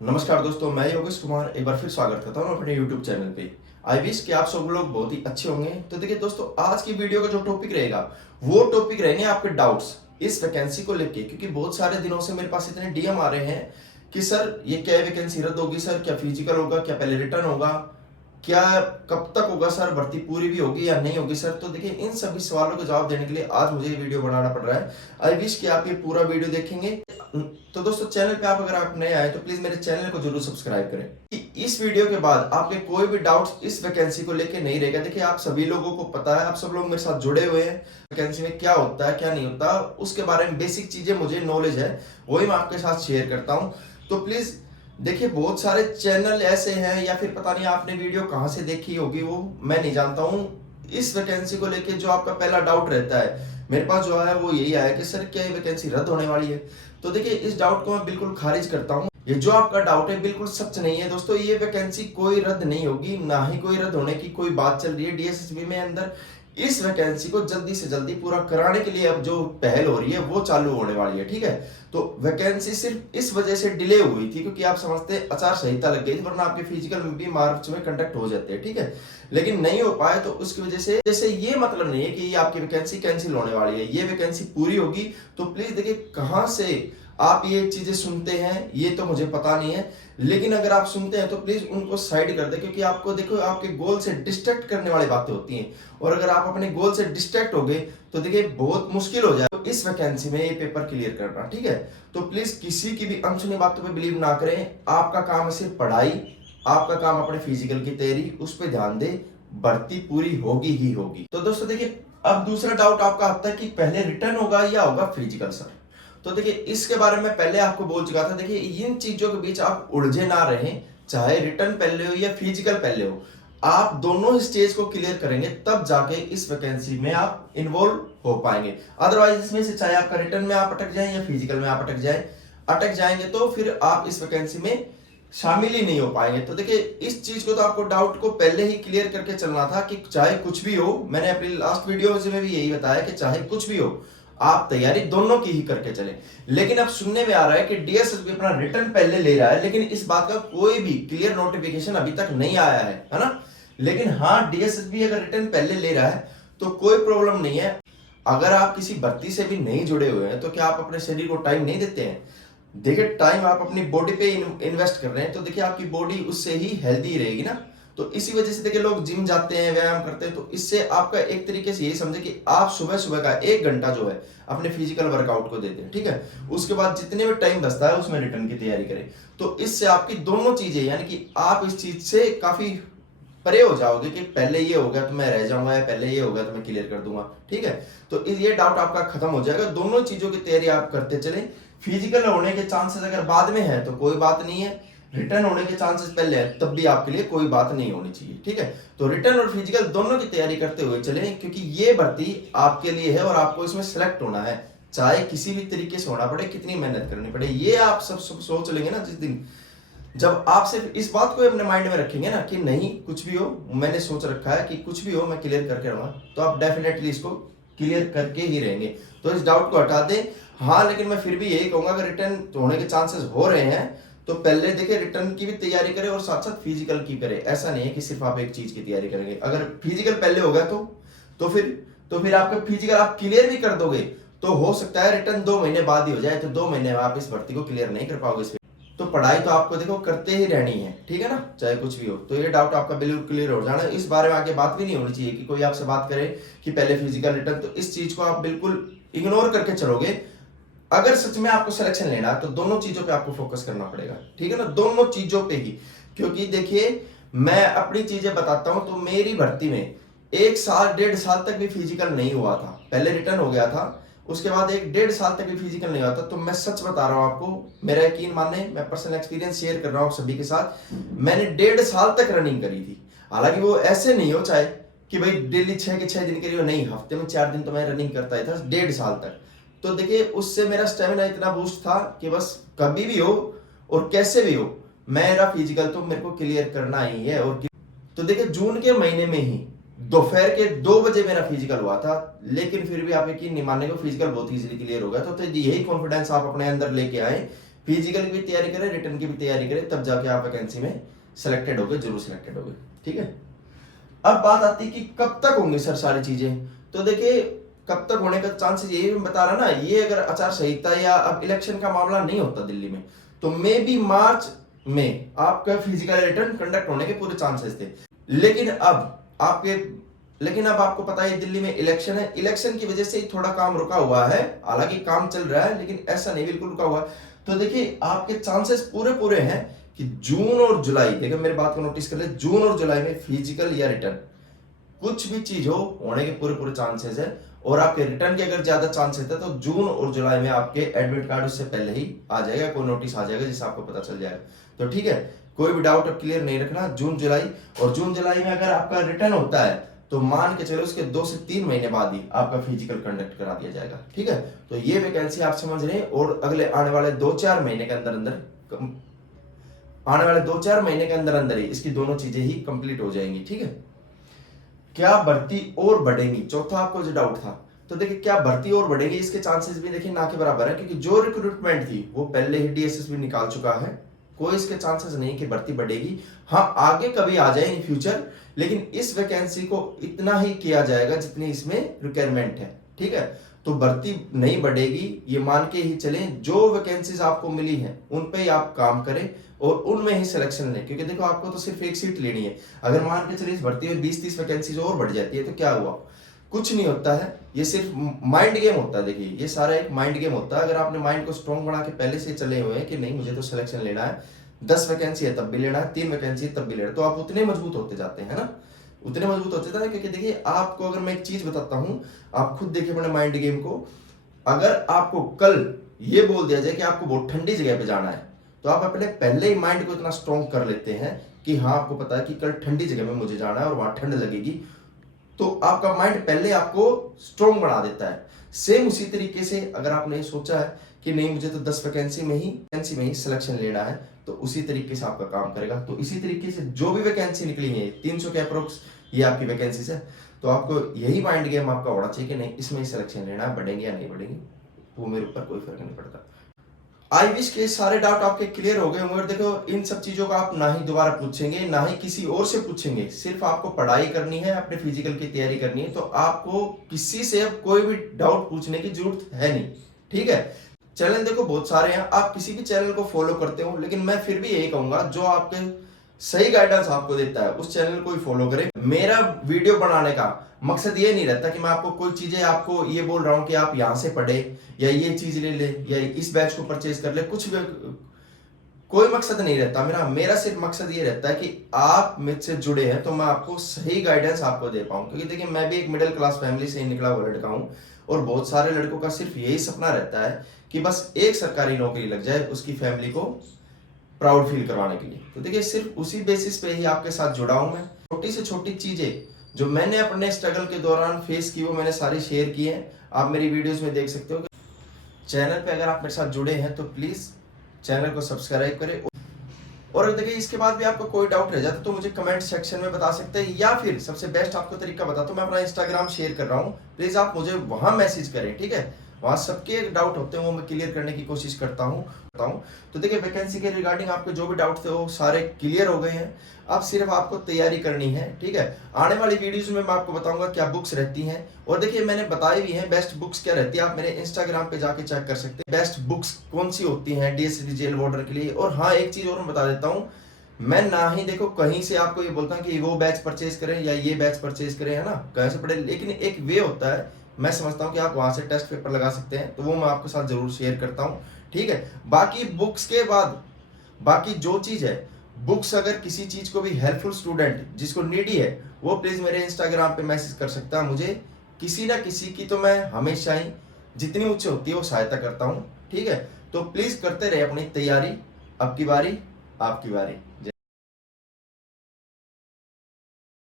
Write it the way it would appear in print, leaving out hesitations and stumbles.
नमस्कार दोस्तों, मैं योगेश कुमार एक बार फिर स्वागत करता हूँ अपने YouTube चैनल पे। आई विश कि आप सब लोग बहुत ही अच्छे होंगे। तो देखिए दोस्तों, आज की वीडियो का जो टॉपिक रहेगा वो टॉपिक रहेंगे आपके डाउट्स इस वैकेंसी को लेके, क्योंकि बहुत सारे दिनों से मेरे पास इतने डीएम आ रहे हैं कि सर ये क्या वैकेंसी रद्द होगी, सर क्या फिजिकल होगा, क्या पहले रिटर्न होगा, क्या कब तक होगा सर, भर्ती पूरी भी होगी या नहीं होगी सर। तो देखिए, इन सभी सवालों का जवाब देने के लिए आज मुझे ये वीडियो बनाना पड़ रहा है। आई विश कि आप ये पूरा वीडियो देखेंगे। तो दोस्तों, चैनल पे आप अगर आप नए आए तो प्लीज मेरे चैनल को जरूर सब्सक्राइब करें। इस वीडियो के बाद आपके कोई भी डाउट्स इस वैकेंसी को लेके नहीं रहेगा। देखिए, आप सभी लोगों को पता है, आप सब लोग मेरे साथ जुड़े हुए हैं। वैकेंसी में क्या होता है क्या नहीं होता उसके बारे में बेसिक चीजें मुझे नॉलेज है, वही मैं आपके साथ शेयर करता हूँ। तो प्लीज देखिए, बहुत सारे चैनल ऐसे हैं या फिर पता नहीं आपने वीडियो कहाँ से देखी होगी, वो मैं नहीं जानता हूँ। इस वैकेंसी को लेके जो आपका पहला डाउट रहता है, मेरे पास जो है वो यही आया कि सर क्या ये वैकेंसी रद्द होने वाली है। तो देखिए, इस डाउट को मैं बिल्कुल खारिज करता हूँ। ये जो आपका डाउट है बिल्कुल सच नहीं है दोस्तों। ये वैकेंसी कोई रद्द नहीं होगी, ना ही कोई रद्द होने की कोई बात चल रही है डीएसएसबी में अंदर। इस वैकेंसी को जल्दी से जल्दी पूरा कराने के लिए अब जो पहल हो रही है वो चालू होने वाली है, ठीक है। तो वैकेंसी सिर्फ इस वजह से डिले हुई थी क्योंकि आप समझते हैं आचार संहिता लग गई थी, वरना आपके फिजिकल में भी मार्च में कंडक्ट हो जाते हैं, ठीक है। लेकिन नहीं हो पाए तो उसकी वजह से जैसे ये मतलब नहीं है कि ये आपकी वैकेंसी कैंसिल होने वाली है। ये वैकेंसी पूरी होगी। तो प्लीज देखिए, कहां से आप ये चीजें सुनते हैं ये तो मुझे पता नहीं है, लेकिन अगर आप सुनते हैं तो प्लीज उनको साइड कर दे, क्योंकि आपको देखो आपके गोल से डिस्ट्रैक्ट करने वाली बातें होती हैं। और अगर आप अपने गोल से डिस्ट्रैक्ट हो गए तो देखिए बहुत मुश्किल हो जाए तो इस वैकेंसी में ये पेपर क्लियर करना, ठीक है। तो प्लीज किसी की भी अनसुनी बातों पे बिलीव ना करें। आपका काम है सिर्फ पढ़ाई, आपका काम अपने फिजिकल की तैयारी, उस पर ध्यान दे। भर्ती पूरी होगी ही होगी। तो दोस्तों देखिए, अब दूसरा डाउट आपका आता है कि पहले रिटर्न होगा या होगा फिजिकल सर। तो देखिए, इसके बारे में पहले आपको बोल चुका था। देखिए, इन चीजों के बीच आप उलझे ना रहें, चाहे रिटर्न पहले हो या फिजिकल पहले हो, आप दोनों स्टेज को क्लियर करेंगे तब जाके इस वैकेंसी में आप इन्वॉल्व हो पाएंगे। अदरवाइज इसमें से चाहे आपका रिटर्न में आप अटक जाएं या फिजिकल में आप अटक जाएंगे तो फिर आप इस वैकेंसी में शामिल ही नहीं हो पाएंगे। तो देखिए, इस चीज को तो आपको डाउट को पहले ही क्लियर करके चलना था कि चाहे कुछ भी हो। मैंने अपनी लास्ट वीडियो में भी यही बताया कि चाहे कुछ भी हो आप तैयारी दोनों की ही करके चले। लेकिन अब सुनने में आ रहा है कि डीएसएसबी अपना रिटर्न पहले ले रहा है, लेकिन इस बात का कोई भी क्लियर नोटिफिकेशन अभी तक नहीं आया है ना। लेकिन हाँ, डीएसएसबी अगर रिटर्न पहले ले रहा है तो कोई प्रॉब्लम नहीं है। अगर आप किसी भर्ती से भी नहीं जुड़े हुए हैं तो क्या आप अपने शरीर को टाइम नहीं देते हैं? देखिए, टाइम आप अपनी बॉडी पे इन्वेस्ट कर रहे हैं तो देखिए आपकी बॉडी उससे ही हेल्दी रहेगी ना। तो इसी वजह से देखिए लोग जिम जाते हैं, व्यायाम करते हैं। तो इससे आपका एक तरीके से यही समझे कि आप सुबह सुबह का 1 घंटा जो है अपने फिजिकल वर्कआउट को देते हैं, ठीक है। उसके बाद जितने भी टाइम बचता है उसमें रिटर्न की तैयारी करें। तो इससे आपकी दोनों चीजें, यानी कि आप इस चीज से काफी परे हो जाओगे कि पहले ये हो गया तो मैं रह जाऊंगा या पहले ये हो गया तो मैं क्लियर कर दूंगा, ठीक है। तो ये डाउट आपका खत्म हो जाएगा। दोनों चीजों की तैयारी आप करते चलें। फिजिकल होने के चांसेस अगर बाद में है तो कोई बात नहीं है, रिटर्न होने के चांसेस पहले है तब भी आपके लिए कोई बात नहीं होनी चाहिए, ठीक है। तो रिटर्न और फिजिकल दोनों की तैयारी करते हुए चलें, क्योंकि ये भर्ती आपके लिए है और आपको इसमें सेलेक्ट होना है, चाहे किसी भी तरीके से होना पड़े, कितनी मेहनत करनी पड़े। ये आप सब सोच लेंगे ना जिस दिन, जब आप सिर्फ इस बात को अपने माइंड में रखेंगे ना कि नहीं कुछ भी हो, मैंने सोच रखा है कि कुछ भी हो मैं क्लियर करके रहूंगा, तो आप डेफिनेटली इसको क्लियर करके ही रहेंगे। तो इस डाउट को हटा दें। हाँ, लेकिन मैं फिर भी यही कहूंगा कि रिटर्न होने के चांसेस हो रहे हैं तो पहले देखिए रिटर्न की भी तैयारी करें और साथ साथ फिजिकल की करें। ऐसा नहीं है कि सिर्फ आप एक चीज की तैयारी करेंगे। अगर फिजिकल पहले होगा तो फिर आपका फिजिकल आप क्लियर भी कर दोगे तो हो सकता है रिटर्न 2 महीने बाद ही हो जाए, तो 2 महीने में आप इस भर्ती को क्लियर नहीं कर पाओगे। तो पढ़ाई तो आपको देखो करते ही रहनी है, ठीक है ना, चाहे कुछ भी हो। तो ये डाउट आपका बिल्कुल क्लियर हो जाना। इस बारे में आगे बात भी नहीं होनी चाहिए कि कोई आपसे बात करे कि पहले फिजिकल रिटर्न। तो इस चीज को आप बिल्कुल इग्नोर करके चलोगे। अगर सच में आपको सिलेक्शन लेना है तो दोनों चीजों पे आपको फोकस करना पड़ेगा, ठीक है ना, दोनों चीजों पे ही। क्योंकि देखिए, मैं अपनी चीजें बताता हूं तो मेरी भर्ती में 1 साल 1.5 साल तक भी फिजिकल नहीं हुआ था। पहले रिटर्न हो गया था, उसके बाद 1 1.5 साल तक भी फिजिकल नहीं हुआ था। तो मैं सच बता रहा हूं आपको, मेरा यकीन माने, मैं पर्सनल एक्सपीरियंस शेयर कर रहा हूं सभी के साथ। मैंने 1.5 साल तक रनिंग करी थी। हालांकि वो ऐसे नहीं हो चाहे कि भाई डेली 6 के 6 दिन के लिए, नहीं, हफ्ते में 4 दिन तो मैं रनिंग करता ही था 1.5 साल तक। तो देखिए, उससे मेरा स्टेमिना इतना बूस्ट था कि बस कभी भी हो और कैसे भी हो मेरा फिजिकल तो मेरे को क्लियर करना ही है। और तो देखिए, जून के महीने में ही दोपहर के 2 बजे मेरा फिजिकल हुआ था, लेकिन फिर भी आप यकीन नहीं मानेंगे फिजिकल बहुत इजीली क्लियर हो गया था। तो यही कॉन्फिडेंस आप अपने अंदर लेके आए फिजिकल की भी तैयारी करें, रिटर्न की भी तैयारी करें, तब जाके आप वैकेंसी में सेलेक्टेड होगे, जरूर सेलेक्टेड होगे। ठीक है, अब बात आती है कि कब तक होंगी सर सारी चीजें। तो देखिए, कब तक होने का चांसेस, यही मैं बता रहा ना, ये अगर आचार संहिता या अब इलेक्शन का मामला नहीं होता दिल्ली में, तो मे बी मार्च में आपका फिजिकल रिटर्न कंडक्ट होने के पूरे चांसेस थे। लेकिन अब आपको पता है दिल्ली में इलेक्शन है, इलेक्शन की वजह से ही थोड़ा काम रुका हुआ है। हालांकि काम चल रहा है, लेकिन ऐसा नहीं बिल्कुल रुका हुआ है। तो देखिए, आपके चांसेस पूरे पूरे हैं कि जून और जुलाई, देखिए मेरी बात को नोटिस कर ले, जून और जुलाई में फिजिकल या रिटर्न कुछ भी चीज हो, होने के पूरे पूरे चांसेस है। और आपके रिटर्न के अगर ज्यादा चांसेस है तो जून और जुलाई में आपके एडमिट कार्ड उससे पहले ही आ जाएगा, कोई नोटिस आ जाएगा जिससे आपको पता चल जाएगा। तो ठीक है, कोई भी डाउट अब क्लियर नहीं रखना, जून जुलाई। और जून जुलाई में अगर आपका रिटर्न होता है तो मान के चलो उसके 2 से 3 महीने बाद ही आपका फिजिकल कंडक्ट करा दिया जाएगा। ठीक है, तो ये वैकेंसी आप समझ रहे हैं। और अगले आने वाले 2-4 महीने के अंदर अंदर ही इसकी दोनों चीजें ही कंप्लीट हो जाएंगी। ठीक है, क्या भर्ती और बढ़ेगी, चौथा आपको जो डाउट था। तो देखिए, क्या भर्ती और बढ़ेगी, इसके चांसेस भी देखिए ना के बराबर है, क्योंकि जो रिक्रूटमेंट थी वो पहले ही डीएसएसबी निकाल चुका है। कोई इसके चांसेस नहीं कि भर्ती बढ़ेगी। हाँ, आगे कभी आ जाए इन फ्यूचर, लेकिन इस वैकेंसी को इतना ही किया जाएगा जितनी इसमें रिक्वायरमेंट है। ठीक है, तो भर्ती नहीं बढ़ेगी, ये मान के ही चलें। जो वैकेंसीज आपको मिली हैं उन पे ही आप काम करें और उनमें ही सिलेक्शन लें, क्योंकि देखो आपको तो सिर्फ एक सीट लेनी है। अगर मान के चलिए इस भर्ती में 20-30 वैकेंसीज और बढ़ जाती है तो क्या हुआ, कुछ नहीं होता है। ये सिर्फ माइंड गेम होता है। देखिए, ये सारा एक माइंड गेम होता है। अगर आपने माइंड को स्ट्रॉन्ग बना के पहले से चले हुए हैं कि नहीं मुझे तो सिलेक्शन लेना है, 10 वैकेंसी है तब भी लेना है, 3 वैकेंसी है तब भी लेना है, तो आप उतने मजबूत होते जाते हैं ना, उतने मजबूत होते जाते हैं। क्योंकि देखिए, आपको अगर मैं एक चीज बताता हूं, आप खुद देखिए अपने माइंड गेम को। अगर आपको कल ये बोल दिया जाए कि आपको बहुत ठंडी जगह पे जाना है, तो आप अपने पहले ही माइंड को इतना स्ट्रॉन्ग कर लेते हैं कि हाँ, आपको पता है कि कल ठंडी जगह में मुझे जाना है और वहां ठंड लगेगी, तो आपका माइंड पहले आपको स्ट्रॉन्ग बना देता है। सेम उसी तरीके से अगर आपने सोचा है कि नहीं मुझे तो 10 वैकेंसी में ही सिलेक्शन लेना है, तो उसी तरीके से आपका काम करेगा। तो इसी तरीके से जो भी वैकेंसी निकली है 300 के अप्रोक्स ये आपकी वैकेंसी है, तो आपको यही माइंड गेम आपका होना चाहिए कि नहीं इसमें ही सिलेक्शन लेना है, बढ़ेंगे या नहीं बढ़ेंगे वो मेरे ऊपर कोई फर्क नहीं पड़ता। आई विश के सारे डाउट आपके क्लियर हो गए होंगे। देखो, इन सब चीजों का आप ना ही दोबारा पूछेंगे ना ही किसी और से पूछेंगे, सिर्फ आपको पढ़ाई करनी है, अपने फिजिकल की तैयारी करनी है, तो आपको किसी से अब कोई भी डाउट पूछने की जरूरत है नहीं। ठीक है, चैनल देखो बहुत सारे हैं, आप किसी भी चैनल को फॉलो करते हो, लेकिन मैं फिर भी यही कहूंगा जो आपके सही गाइडेंस आपको देता है उस चैनल को ही फॉलो करें। मेरा वीडियो बनाने का मकसद ये नहीं रहता कि मैं आपको कोई चीजें आपको ये बोल रहा हूं कि आप यहां से पढ़े या ये चीज ले ले या इस बैच को परचेज कर ले, कुछ भी कोई मकसद नहीं रहता मेरा सिर्फ मकसद ये रहता है कि आप मुझसे जुड़े हैं तो मैं आपको सही गाइडेंस आपको दे पाऊं। क्योंकि देखिए, मैं भी एक मिडिल क्लास फैमिली से ही निकला हुआ लड़का हूं और बहुत सारे लड़कों का सिर्फ यही सपना रहता है कि बस एक सरकारी नौकरी लग जाए उसकी फैमिली को प्राउड फील करवाने के लिए। तो देखिए, सिर्फ उसी बेसिस पे ही आपके साथ जुड़ा हूं मैं। छोटी से छोटी चीजें जो मैंने अपने स्ट्रगल के दौरान फेस की वो मैंने सारी शेयर की हैं, आप मेरी वीडियोस में देख सकते हो। चैनल पे अगर आप मेरे साथ जुड़े हैं तो प्लीज चैनल को सब्सक्राइब करें। और देखिए, इसके बाद भी आपको कोई डाउट रह जाता तो मुझे कमेंट सेक्शन में बता सकते हैं, या फिर सबसे बेस्ट आपको तरीका बताता हूं, मैं अपना इंस्टाग्राम शेयर कर रहा हूं, प्लीज आप मुझे वहां मैसेज करें। ठीक है, वहां सबके डाउट होते हैं वो मैं क्लियर करने की कोशिश करता हूं। तो देखिए, वैकेंसी के रिगार्डिंग आपके जो भी डाउट थे वो सारे क्लियर हो गए हैं। अब सिर्फ आपको तैयारी करनी है। ठीक है, आने वाली वीडियोस में मैं आपको बताऊंगा क्या बुक्स रहती हैं, और देखिए मैंने बताई भी हैं बेस्ट बुक्स क्या रहती है, आप मेरे इंस्टाग्राम पे जाके चेक कर सकते हैं बेस्ट बुक्स कौन सी होती हैं डीएसपी जेल वार्डर के लिए। और हाँ, एक चीज और मैं बता देता हूँ, मैं ना ही देखो कहीं से आपको ये बोलता हूँ कि वो बैच परचेज करें या ये बैच परचेज करें, है ना, कहीं से पढ़े, लेकिन एक वे होता है, मैं समझता हूँ कि आप वहां से टेस्ट पेपर लगा सकते हैं, तो वो मैं आपके साथ जरूर शेयर करता हूँ। ठीक है, बाकी बुक्स के बाद बाकी जो चीज है, बुक्स अगर किसी चीज को भी हेल्पफुल स्टूडेंट जिसको नीडी है वो प्लीज मेरे इंस्टाग्राम पे मैसेज कर सकता है मुझे, किसी ना किसी की तो मैं हमेशा ही जितनी मुझसे होती है वो सहायता करता हूँ। ठीक है, तो प्लीज करते रहे अपनी तैयारी, अब की बारी आपकी बारी।